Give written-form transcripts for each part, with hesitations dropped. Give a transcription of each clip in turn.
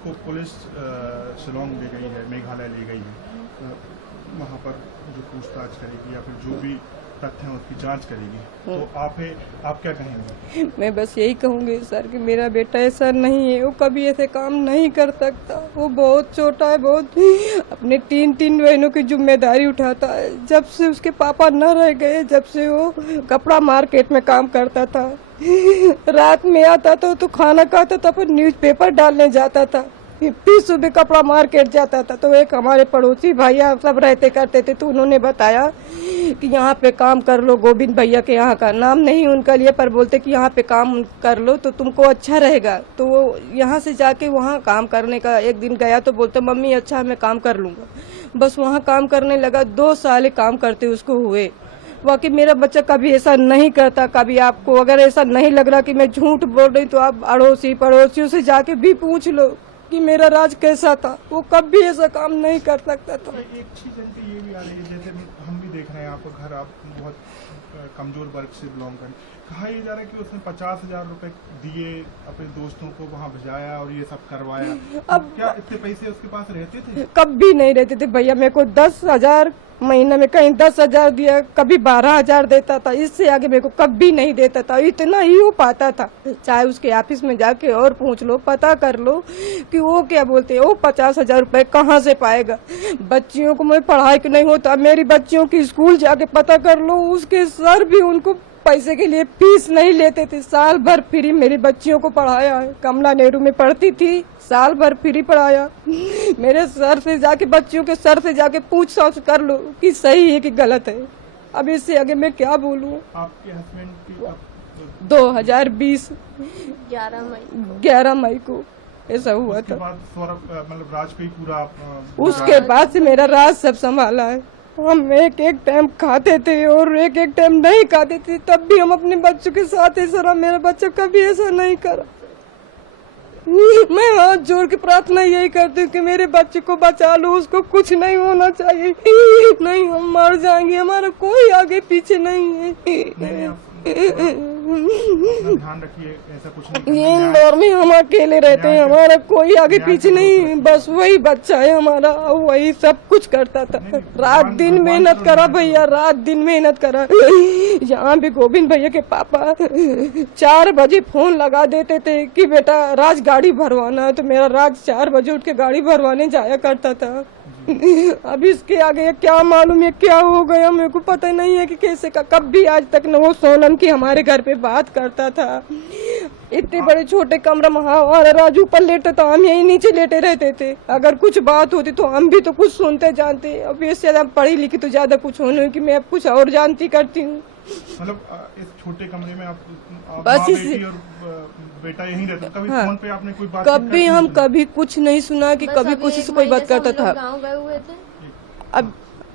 उसको पुलिस शिलोंग ले गई है, मेघालय ले गई है, वहाँ पर जो पूछताछ करेगी या फिर जो भी तथ्य हैं उसकी जांच करेगी, तो आप क्या कहेंगे? मैं बस यही कहूँगी सर कि मेरा बेटा ऐसा नहीं है, वो कभी ऐसे काम नहीं कर सकता। वो बहुत छोटा है, बहुत अपने तीन बहनों की जिम्मेदारी उठाता है। जब से उसके पापा न रह गए, जब से वो कपड़ा मार्केट में काम करता था, रात में आता था तो खाना खाता था, फिर न्यूज़पेपर डालने जाता था, फिर सुबह कपड़ा मार्केट जाता था। तो एक हमारे पड़ोसी भैया सब रहते करते थे, तो उन्होंने बताया कि यहाँ पे काम कर लो, गोविंद भैया के यहाँ का नाम नहीं उनका लिए, पर बोलते कि यहाँ पे काम कर लो तो तुमको अच्छा रहेगा। तो वो यहाँ से जाके वहाँ काम करने का एक दिन गया तो बोलते मम्मी अच्छा मैं काम कर लूँगा। बस वहाँ काम करने लगा, 2 साल काम करते उसको हुए। वाकई मेरा बच्चा कभी ऐसा नहीं करता। कभी आपको अगर ऐसा नहीं लग रहा कि मैं झूठ बोल रही, तो आप अड़ोसी पड़ोसियों से जाके भी पूछ लो कि मेरा राज कैसा था। वो कभी ऐसा काम नहीं कर सकता था। एक चीज ये भी आ रही है, जैसे हम भी देख रहे हैं, आपका घर आप बहुत कमजोर वर्ग से बिलोंग करें, कहा यह जा रहा है कि उसने 50,000 रुपए दिए अपने दोस्तों को, वहाँ भेजाया और ये सब करवाया। अब क्या इतने पैसे उसके पास रहते थे? कभी नहीं रहते थे भैया। मेरे को 10,000 महीने में, कहीं 10,000 दिया, कभी 12,000 देता था। इससे आगे मेरे को कभी नहीं देता था। इतना ही हो पाता था। चाहे उसके ऑफिस में जाके और पूछ लो, पता कर लो कि वो क्या बोलते हैं, वो 50,000 रुपए कहाँ से पाएगा। बच्चियों को मैं पढ़ाई के नहीं होता, मेरी बच्चियों की स्कूल जाके पता कर लो, उसके सर भी उनको पैसे के लिए फीस नहीं लेते थे। साल भर फ्री मेरी बच्चियों को पढ़ाया है। कमला नेहरू में पढ़ती थी, साल भर फ्री पढ़ाया। मेरे सर से जाके, बच्चियों के सर से जाके पूछ ताछ कर लो कि सही है कि गलत है। अब इससे आगे मैं क्या बोलूं। आपके हस्बैंड की 2020 11 मई को ऐसा हुआ था। मतलब राज पे ही पूरा उसके बाद से मेरा राज सब संभाला है। हम एक टाइम खाते थे और एक टाइम नहीं खाते थे, तब भी हम अपने बच्चों के साथ ऐसा रहा। मेरा बच्चा कभी ऐसा नहीं करा। मैं हाथ जोड़ के प्रार्थना यही करती हूँ कि मेरे बच्चे को बचा लो, उसको कुछ नहीं होना चाहिए। नहीं हम मर जाएंगे, हमारा कोई आगे पीछे नहीं है। ध्यान रखिए, ऐसा कुछ नहीं। इंदौर में हम अकेले रहते हैं, हमारा कोई आगे पीछे नहीं, बस वही बच्चा है हमारा, वही सब कुछ करता था। रात दिन मेहनत करा भैया, रात दिन मेहनत करा। यहाँ भी गोविंद भैया के पापा 4 बजे फोन लगा देते थे कि बेटा राज गाड़ी भरवाना है, तो मेरा राज 4 बजे उठ के गाड़ी भरवाने जाया करता था। अब इसके आगे क्या मालूम है क्या हो गया, मेरे को पता नहीं है कि कैसे का। कभी आज तक न वो सोनम की हमारे घर पे बात करता था। इतने बड़े छोटे कमरा में हमारा राजू ऊपर लेटा था, हम यही नीचे लेटे रहते थे। अगर कुछ बात होती तो हम भी तो कुछ सुनते जानते। अब इससे ज्यादा पढ़ी लिखी तो ज्यादा कुछ होने की मैं अब कुछ और जानती करती हूँ। मतलब इस छोटे कमरे में आप बस बेटा यहीं रहता। कभी हाँ, फोन पे आपने कोई बात कभी हम कभी कुछ नहीं सुना कि कभी किसी से कोई बात करता था। गाँव गए हुए थे। अब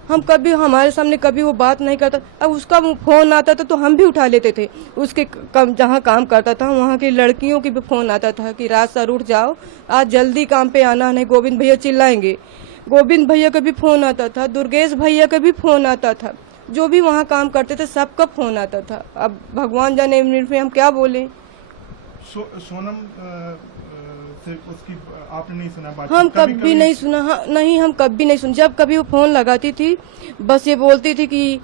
हम कभी हमारे सामने कभी वो बात नहीं करता। अब उसका फोन आता था तो हम भी उठा लेते थे। उसके जहाँ काम करता था वहाँ की लड़कियों की भी फोन आता था कि राज सर उठ जाओ, आज जल्दी काम पे आना, नहीं गोविंद भैया चिल्लाएंगे। गोविंद भैया का भी फोन आता था, दुर्गेश भैया का भी फोन आता था। जो भी वहाँ काम करते थे सबका फोन आता था। अब भगवान जाने में हम क्या बोले। सोनम से उसकी आपने नहीं सुना बात? हम कभी नहीं सुना। हाँ, नहीं हम कभी नहीं सुना। जब कभी वो फोन लगाती थी बस ये बोलती थी कि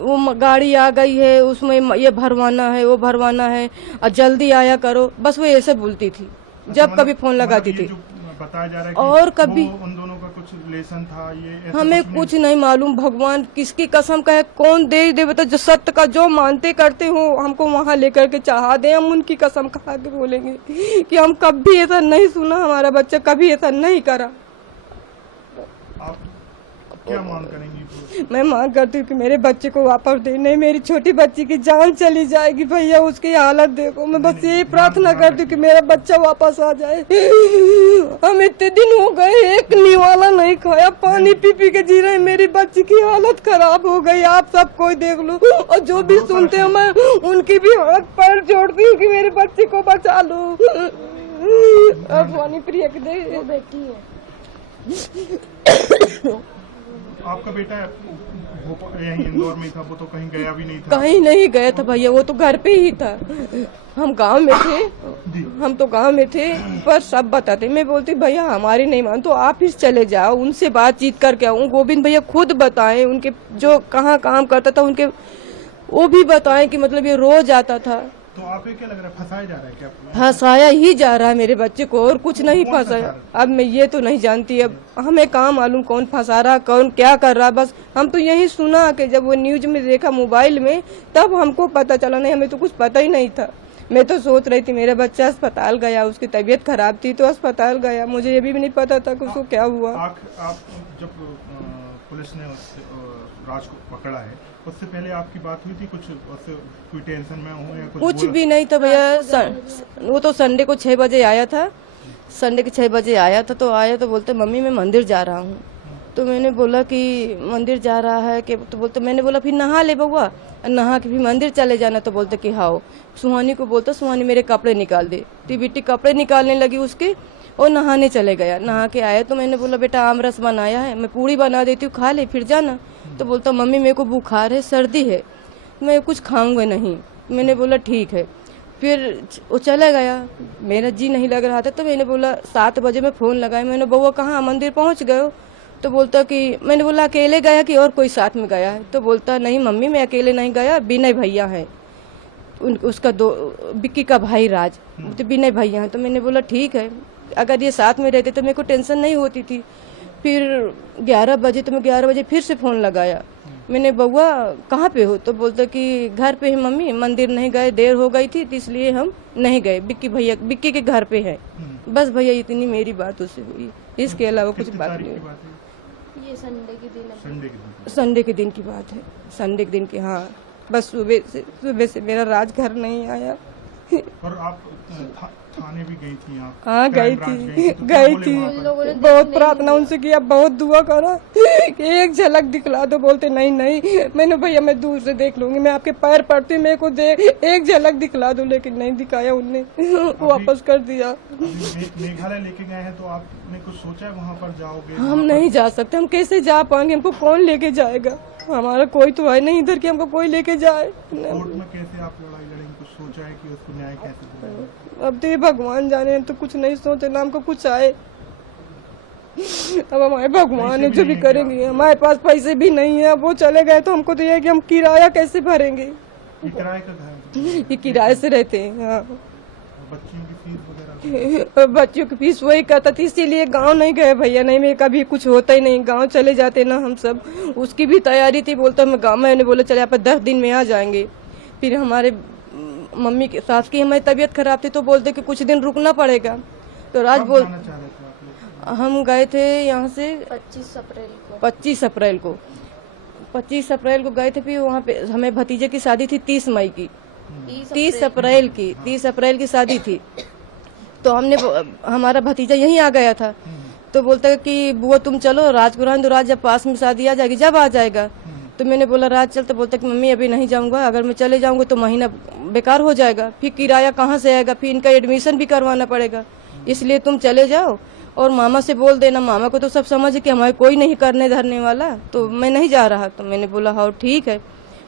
वो गाड़ी आ गई है, उसमें ये भरवाना है, वो भरवाना है और जल्दी आया करो, बस वो ऐसे बोलती थी जब कभी फोन लगाती थी। बताया जा रहा है और कभी उन दोनों का कुछ रिलेशन था, ये हमें कुछ नहीं मालूम। भगवान किसकी कसम का है, कौन दे दे बता। जो सत्य का जो मानते करते हो हमको वहाँ लेकर के चढ़ा दे, हम उनकी कसम खा के बोलेंगे कि हम कभी ऐसा नहीं सुना, हमारा बच्चा कभी ऐसा नहीं करा। आप क्या मांग करेंगी? मैं मांग करती हूँ कि मेरे बच्चे को वापस दे। नहीं मेरी छोटी बच्ची की जान चली जाएगी भैया, उसकी हालत देखो। मैं बस यही प्रार्थना करती हूँ कि मेरा बच्चा वापस आ जाए। हम इतने दिन हो गए एक निवाला नहीं खाया, पानी पी पी के जी रहे। मेरी बच्ची की हालत खराब हो गई, आप सब कोई देख लो। और जो भी सुनते हैं मैं उनकी भी हाथ पैर जोड़ती हूँ कि मेरे बच्चे को बचा लो। और पानी प्रिया की दे बेटी है। आपका बेटा यहीं इंदौर में ही था, वो तो कहीं गया भी नहीं था? कहीं नहीं गया था भैया, वो तो घर पे ही था। हम गांव में थे, हम तो गांव में थे, पर सब बताते। मैं बोलती भैया हमारी नहीं मान तो आप ही चले जाओ, उनसे बातचीत करके आऊँ। गोविंद भैया खुद बताएं, उनके जो कहाँ काम करता था उनके वो भी बताएं कि मतलब ये रोज आता था। तो आपको क्या लग रहा है, फंसाया जा रहा है क्या? फंसाया ही जा रहा है मेरे बच्चे को, और कुछ नहीं कौन फंसाया। फंसा अब मैं ये तो नहीं जानती, अब हमें कहाँ मालूम कौन फंसा रहा, कौन क्या कर रहा। बस हम तो यही सुना कि जब वो न्यूज में देखा मोबाइल में, तब हमको पता चला। नहीं, हमें तो कुछ पता ही नहीं था। मैं तो सोच रही थी मेरा बच्चा अस्पताल गया, उसकी तबीयत खराब थी तो अस्पताल गया। मुझे ये भी नहीं पता था कि उसको क्या हुआ। आप जब पुलिस ने राज को पकड़ा है, उससे पहले आपकी बात हुई थी कुछ, उससे कोई टेंशन में हो या कुछ भी नहीं था भैया। वो तो संडे को 6 बजे आया था, संडे के 6 बजे आया था। तो आया तो बोलते मम्मी मैं मंदिर जा रहा हूँ। तो मैंने बोला कि मंदिर जा रहा है कि, तो बोलते, मैंने बोला फिर नहा ले बउआ, नहा के भी मंदिर चले जाना। तो बोलते कि हाँ। सुहानी को बोलता सुहानी मेरे कपड़े निकाल दे। तो बेटी कपड़े निकालने लगी उसके, और नहाने चले गया। नहा के आया तो मैंने बोला बेटा आम रस बनाया है, मैं पूड़ी बना देती हूँ, खा ले फिर जाना। तो बोलता मम्मी मेरे को बुखार है, सर्दी है, मैं कुछ खाऊंगा नहीं। मैंने बोला ठीक है। फिर वो चला गया, मेरा जी नहीं लग रहा था। तो मैंने बोला 7 बजे मैं फोन लगाया, मैंने बउआ कहाँ, मंदिर पहुंच गए हो? तो बोलता कि, मैंने बोला अकेले गया कि और कोई साथ में गया है? तो बोलता नहीं मम्मी मैं अकेले नहीं गया, विनय भैया है, उसका बिक्की का भाई राज, तो विनय भैया है। तो मैंने बोला ठीक है, अगर ये साथ में रहते तो मेरे को टेंशन नहीं होती थी। फिर 11 बजे, तो मैं 11 बजे फिर से फोन लगाया। मैंने बउआ कहाँ पे हो? तो बोलता कि घर पे है मम्मी, मंदिर नहीं गए, देर हो गई थी तो इसलिए हम नहीं गए, बिक्की के घर पे है। बस भैया इतनी मेरी बात उससे हुई, इसके अलावा कुछ बात नहीं हुई। ये संडे के दिन संडे के दिन की बात है, संडे के दिन की। हाँ बस सुबह से मेरा राज घर नहीं आया। और आप थाने भी गई थी आप? हाँ गई तो थी। बहुत प्रार्थना उनसे किया, बहुत दुआ करा कि एक झलक दिखला दो। बोलते नहीं नहीं, मैंने भैया मैं दूर से देख लूंगी, मैं आपके पैर पड़ती, मेरे को एक झलक दिखला दो। लेकिन नहीं दिखाया उनने, वापस कर दिया। मेघालय लेके गए हैं, तो आपने कुछ सोचा वहाँ पर जाओगे? हम नहीं जा सकते, हम कैसे जा पाएंगे? हमको कौन लेके जाएगा? हमारा कोई तो है नहीं इधर कि हमको कोई लेके जाए। कोर्ट में कैसे आप लड़ाई लड़ेंगे? कुछ सोचा है कि उसको न्याय कैसे दिलाएंगे? अब तो ये भगवान जाने, हम तो कुछ नहीं सोचे ना हमको कुछ आए। अब हमारे भगवान है जो भी करेंगे। हमारे पास पैसे भी नहीं है, अब वो चले गए तो हमको तो ये है कि हम किराया कैसे भरेंगे? ये किराए का घर है? ये किराए से रहते हैं। हाँ, बच्चियों की फीस वगैरह? बच्चियों की फीस वही करता थी, इसीलिए गांव नहीं गए भैया। नहीं मैं कभी कुछ होता ही नहीं, गांव चले जाते ना हम सब। उसकी भी तैयारी थी, बोलता मैं गाँव, मैंने बोला चले आप 10 दिन में आ जाएंगे। फिर हमारे मम्मी की, सास की हमारी तबीयत खराब थी तो बोलते कि कुछ दिन रुकना पड़ेगा। तो राज बोल, हम गए थे यहाँ से 25 अप्रैल को। 25 अप्रैल को गए थे। फिर वहाँ पे हमें भतीजे की शादी थी 30 मई की, 30 अप्रैल की शादी थी। तो हमने, हमारा भतीजा यहीं आ गया था। तो बोलता है कि बुआ तुम चलो, राज को रहने दो, राज जब पास में शादी आ जाएगी जब आ जाएगा। तो मैंने बोला राज चल। तो बोलता कि मम्मी अभी नहीं जाऊंगा, अगर मैं चले जाऊंगा तो महीना बेकार हो जाएगा, फिर किराया कहाँ से आएगा, फिर इनका एडमिशन भी करवाना पड़ेगा, इसलिए तुम चले जाओ और मामा से बोल देना। मामा को तो सब समझ कि हमारे कोई नहीं करने धरने वाला, तो मैं नहीं जा रहा। तो मैंने बोला हाँ ठीक है।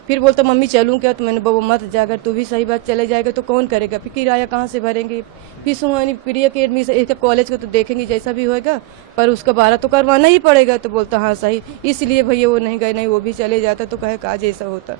फिर बोलता मम्मी चलूं क्या? तो मैंने बबू मत जा, अगर तू भी सही बात चले जाएगा तो कौन करेगा, फिर किराया कहाँ से भरेंगे। फिर सुहानी प्रिया के एडमिशन, इसका कॉलेज को तो देखेंगे जैसा भी होएगा, पर उसका 12 तो करवाना ही पड़ेगा। तो बोलता हाँ सही, इसलिए भैया वो नहीं गए, नहीं वो भी चले जाता तो कहे काज ऐसा होता।